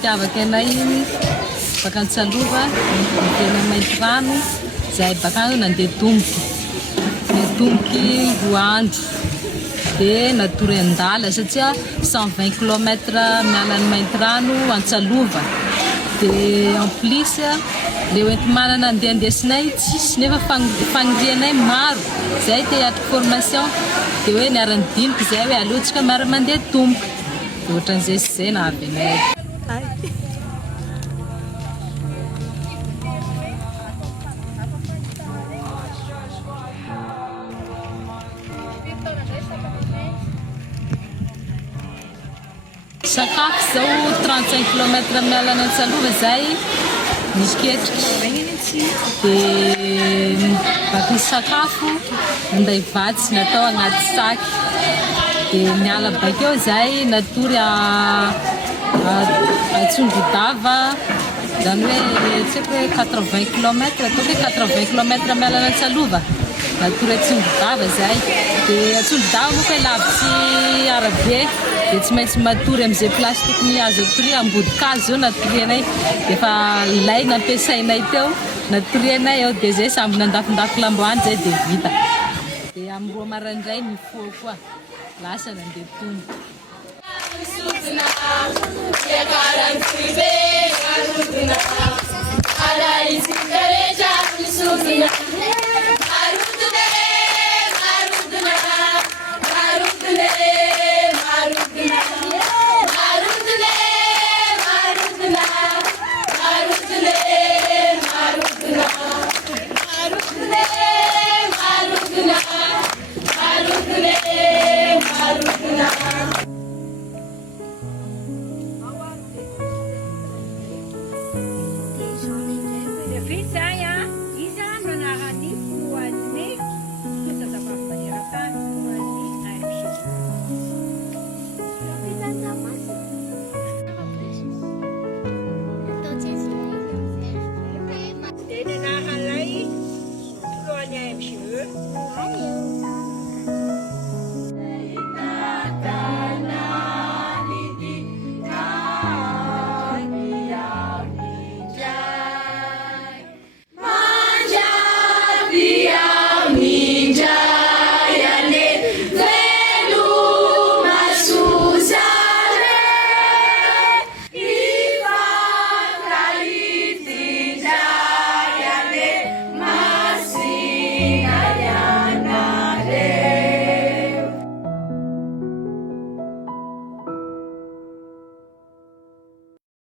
mampiavaka anay iny baka Antsalova tena mainty rano zay baka nandeha tomboky roa andro dia natory andala satria 120 km mialan'ny mainty rano Antsalova dia en plus le oenti-manana andehandesinay tsisy nefa fagnirianay maro zay te hiatry formation dia hoe niara-nidiniky zay hoe aleotsika miara mandeha tomboka dia ohatran'izay sy zay nahavy anay. Sakafo zao 35 km mialana Antsalova zay misy ketriky dia baka sakafo minday vatsy natao agnaty saky dia miala bakeo zay natory Atsongodava zany hoe tsy haiko hoe 80 km atao hoe 80 km mialana Antsalova natory Atsongodava zay dia Atsongodava moa koa lavitsy arabe dia tsy maintsy matory amin'izay place tokony azo atory Ambodikazo zao natorianay dia efa ilay nampiasainay teo natorianay eo dia zay samby nandafindafy lamboany zay dia vita dia amin'ny 2 maraindray mifoha koa lasa nandeha tomboka. Ala izy rehetra misogina